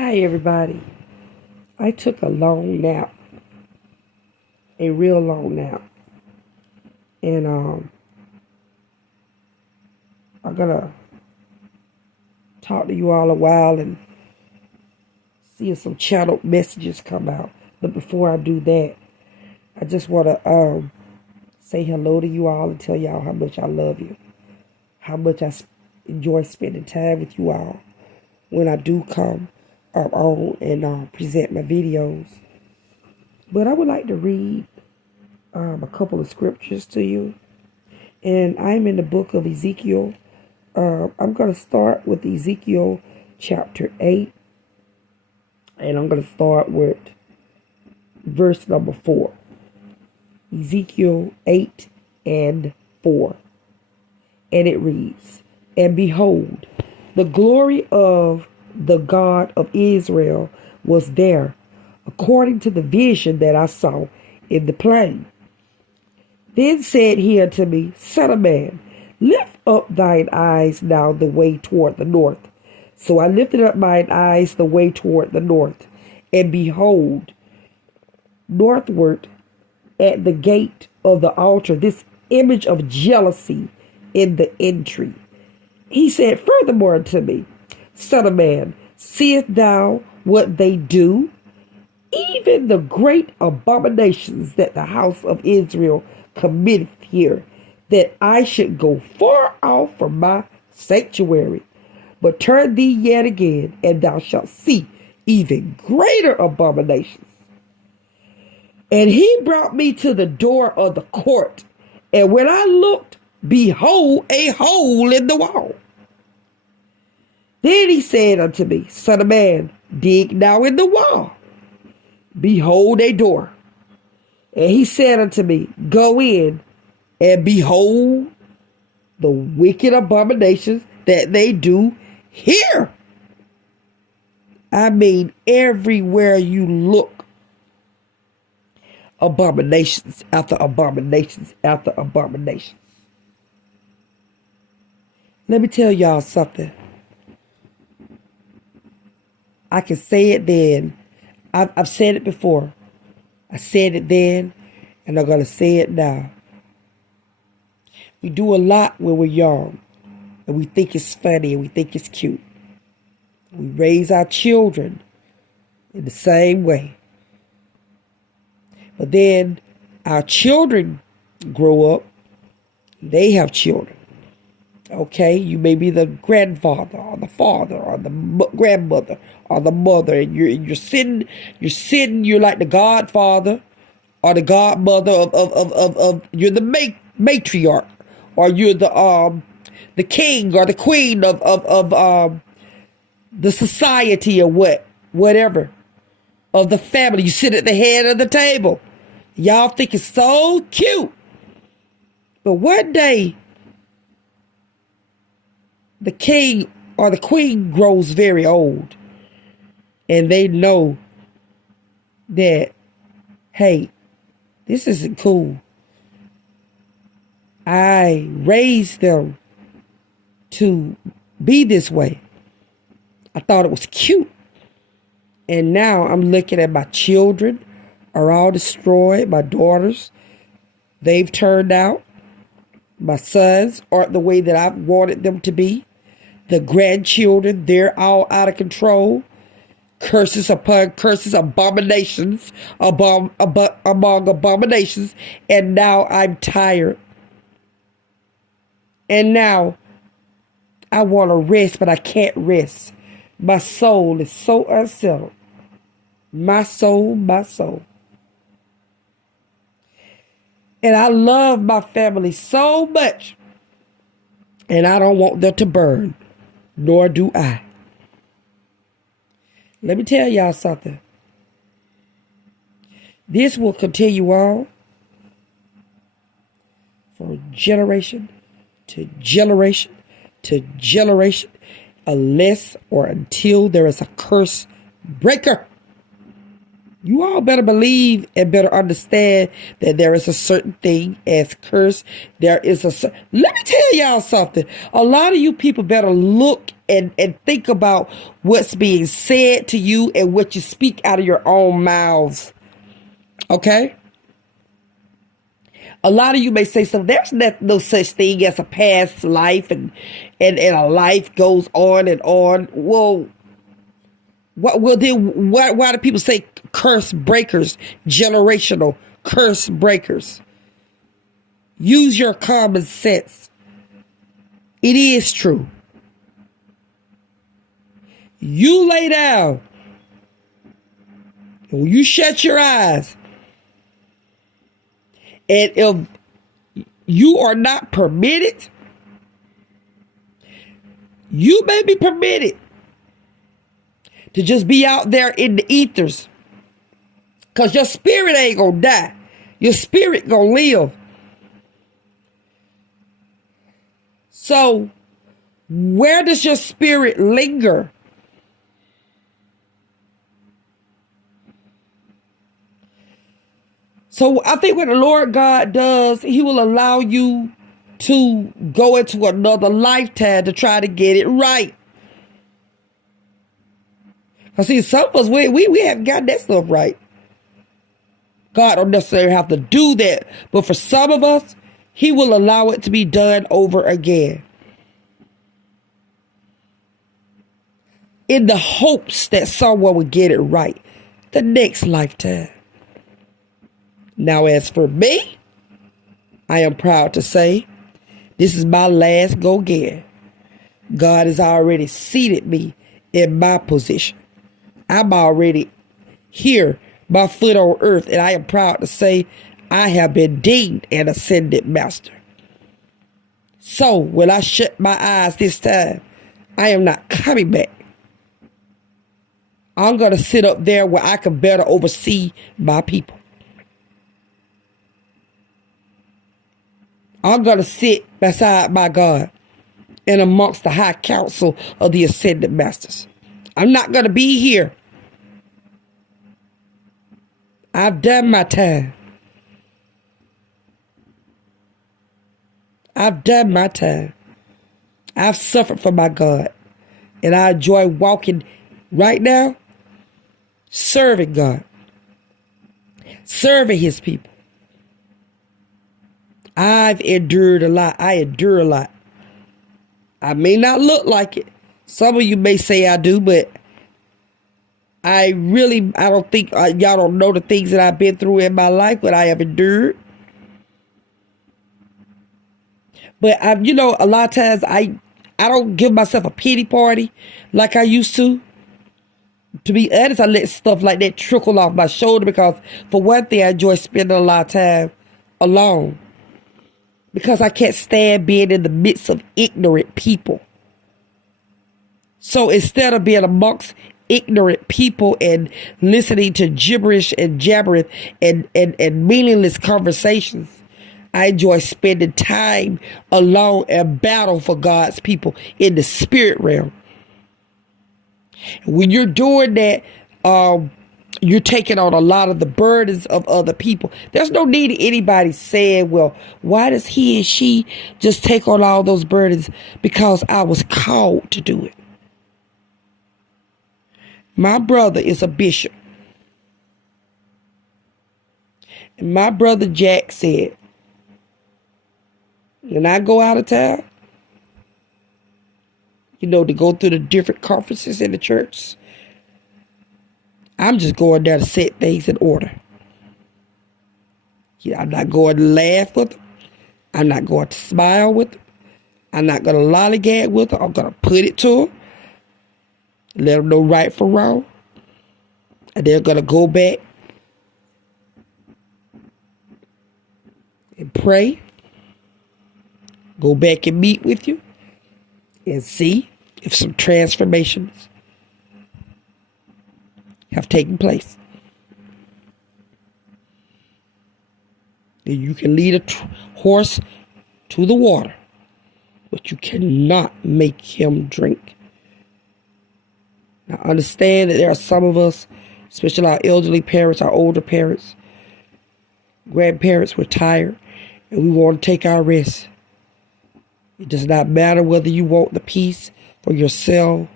Hi, everybody. I took a long nap, a real long nap, and I'm gonna talk to you all a while and see if some channeled messages come out. But before I do that, I just want to say hello to you all and tell y'all how much I love you, how much enjoy spending time with you all when I do come on and present my videos. But I would like to read a couple of scriptures to you. And I'm in the book of Ezekiel. I'm going to start with Ezekiel chapter 8. And I'm going to start with verse number 4. Ezekiel 8 and 4. And it reads, "And behold, the glory of the God of Israel was there, according to the vision that I saw in the plain. Then said he unto me, Son of man, lift up thine eyes now the way toward the north. So I lifted up mine eyes the way toward the north, and behold, northward at the gate of the altar, this image of jealousy in the entry. He said furthermore unto me, Son of man, seest thou what they do? Even the great abominations that the house of Israel committeth here, that I should go far off from my sanctuary. But turn thee yet again, and thou shalt see even greater abominations. And he brought me to the door of the court, and when I looked, behold, a hole in the wall. Then he said unto me, Son of man, dig now in the wall. Behold, a door. And he said unto me, Go in, and behold the wicked abominations that they do here. I mean, everywhere you look, abominations after abominations after abominations. Let me tell y'all something. I can say it then. I've said it before. I said it then, and I'm going to say it now. We do a lot when we're young, and we think it's funny, and we think it's cute. We raise our children in the same way. But then our children grow up, they have children. Okay, you may be the grandfather or the father or the grandmother or the mother, and you're sitting, you're like the godfather or the godmother of you're the matriarch, or you're the king or the queen of the society, or whatever of the family. You sit at the head of the table. Y'all think it's so cute, but one day the king or the queen grows very old, and they know that, hey, this isn't cool. I raised them to be this way. I thought it was cute. And now I'm looking at my children are all destroyed. My daughters, they've turned out. My sons aren't the way that I wanted them to be. The grandchildren, they're all out of control. Curses upon curses, abominations among abominations. And now I'm tired. And now I want to rest, but I can't rest. My soul is so unsettled. My soul. And I love my family so much. And I don't want them to burn. Nor do I. Let me tell y'all something. This will continue on for generation to generation to generation, unless or until there is a curse breaker. You all better believe and better understand that there is a certain thing as curse. Let me tell y'all something. A lot of you people better look and think about what's being said to you and what you speak out of your own mouths. Okay? A lot of you may say, so there's no such thing as a past life and a life goes on and on. Well, why do people say curse breakers, generational curse breakers? Use your common sense. It is true. You lay down. And when you shut your eyes, and if you are not permitted, you may be permitted to just be out there in the ethers. Because your spirit ain't going to die. Your spirit going to live. So, where does your spirit linger? So I think what the Lord God does, he will allow you to go into another lifetime to try to get it right. I see some of us, we haven't gotten that stuff right. God don't necessarily have to do that. But for some of us, he will allow it to be done over again. In the hopes that someone will get it right the next lifetime. Now, as for me, I am proud to say this is my last go again. God has already seated me in my position. I'm already here, my foot on earth, and I am proud to say I have been deemed an ascended master. So when I shut my eyes this time, I am not coming back. I'm going to sit up there where I can better oversee my people. I'm going to sit beside my God and amongst the high council of the ascended masters. I'm not going to be here. I've done my time. I've done my time. I've suffered for my God. And I enjoy walking right now, serving God, serving his people. I've endured a lot. I endure a lot. I may not look like it. Some of you may say I do, but I don't think y'all don't know the things that I've been through in my life, what I have endured. But a lot of times I don't give myself a pity party like I used to. To be honest, I let stuff like that trickle off my shoulder because, for one thing, I enjoy spending a lot of time alone. Because I can't stand being in the midst of ignorant people. So instead of being amongst ignorant people and listening to gibberish and jabbering and meaningless conversations, I enjoy spending time alone and battle for God's people in the spirit realm. When you're doing that, you're taking on a lot of the burdens of other people. There's no need of anybody saying, well, why does he and she just take on all those burdens? Because I was called to do it. My brother is a bishop. And my brother Jack said, when I go out of town, to go through the different conferences in the church, I'm just going there to set things in order. I'm not going to laugh with them. I'm not going to smile with them. I'm not going to lollygag with them. I'm going to put it to them. Let them know right from wrong. And they're going to go back and pray. Go back and meet with you. And see if some transformations have taken place. And you can lead a horse to the water, but you cannot make him drink. Now understand that there are some of us, especially our elderly parents, our older parents, grandparents, we're tired and we want to take our rest. It does not matter whether you want the peace for yourself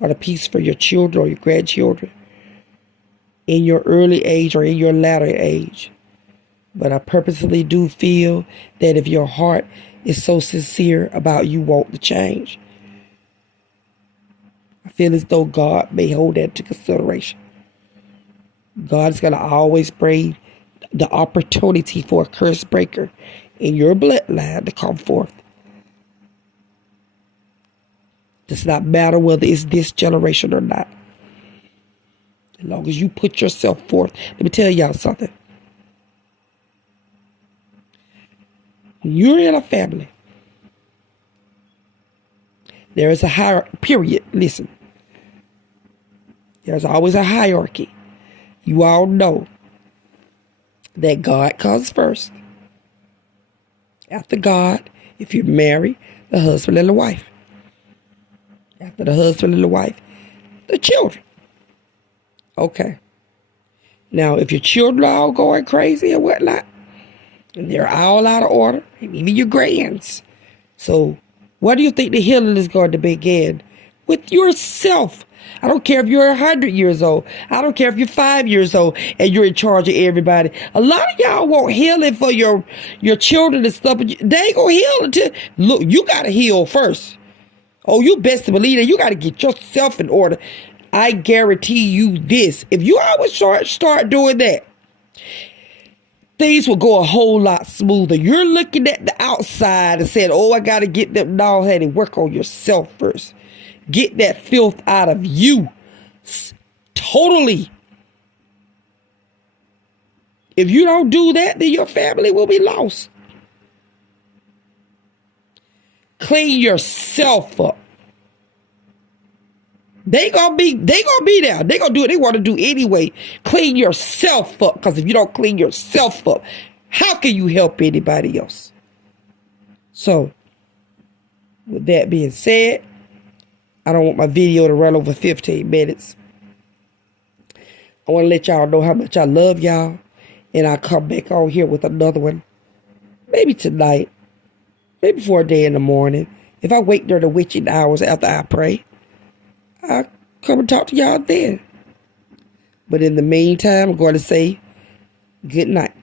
or the peace for your children or your grandchildren in your early age or in your latter age. But I purposely do feel that if your heart is so sincere about you want to change, I feel as though God may hold that into consideration. God's going to always bring the opportunity for a curse breaker in your bloodline to come forth. Does not matter whether it's this generation or not. As long as you put yourself forth. Let me tell y'all something. When you're in a family, there is a hierarchy, period. Listen. There's always a hierarchy. You all know that God comes first. After God, if you're married, the husband and the wife. After the husband and the wife, the children. Okay. Now, if your children are all going crazy and whatnot, and they're all out of order, and even your grands. So, where do you think the healing is going to begin? With yourself. I don't care if you're 100 years old. I don't care if you're 5 years old and you're in charge of everybody. A lot of y'all want healing for your children and stuff, but they ain't gonna heal until, look, you gotta heal first. Oh, you best to believe that you gotta get yourself in order. I guarantee you this. If you always start doing that, things will go a whole lot smoother. You're looking at the outside and saying, oh, I got to get them. No, honey, work on yourself first. Get that filth out of you. Totally. If you don't do that, then your family will be lost. Clean yourself up. They gonna be there. They gonna do what they want to do anyway. Clean yourself up. Because if you don't clean yourself up, how can you help anybody else? So, with that being said, I don't want my video to run over 15 minutes. I want to let y'all know how much I love y'all. And I'll come back on here with another one. Maybe tonight. Maybe 4 day in the morning. If I wake during the witching hours after I pray, I'll come and talk to y'all then. But in the meantime, I'm going to say good night.